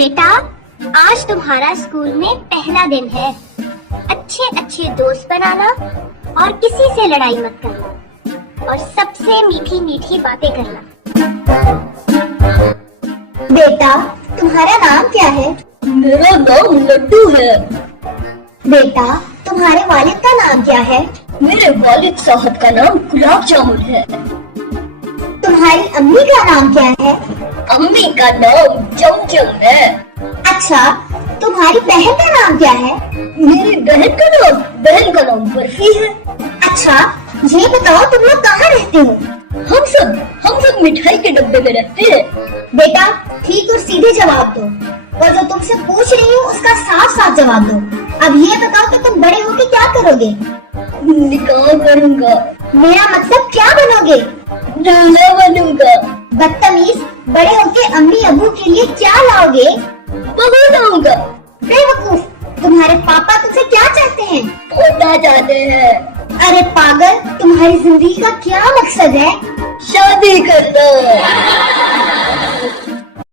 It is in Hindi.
बेटा, आज तुम्हारा स्कूल में पहला दिन है। अच्छे अच्छे दोस्त बनाना और किसी से लड़ाई मत करना और सबसे मीठी मीठी बातें करना। बेटा, तुम्हारा नाम क्या है? मेरा नाम लड्डू है। बेटा, तुम्हारे वालिद का नाम क्या है? मेरे वालिद साहब का नाम गुलाब जामुन है। तुम्हारी अम्मी का नाम क्या है? अम्मी का नाम चमचम है। अच्छा, तुम्हारी बहन का नाम क्या है? मेरी बहन का नाम बर्फी है। अच्छा, ये बताओ तुम लोग कहाँ रहते हो? हम सब मिठाई के डब्बे में रहते हैं। बेटा, ठीक और सीधे जवाब दो और जो तुमसे पूछ रही हूँ उसका साफ साफ जवाब दो। अब ये बताओ कि तुम बड़े होके क्या करोगे? निकाह करूँगा। मेरा मतलब क्या बनोगे? दूल्हा बनूंगा। बदतमीज, बड़े होके अम्मी अबू के लिए क्या लाओगे? बहू लाऊंगा। बेवकूफ, तुम्हारे पापा तुमसे क्या चाहते हैं? पोता चाहते हैं। अरे पागल, तुम्हारी जिंदगी का क्या मकसद है? शादी करना।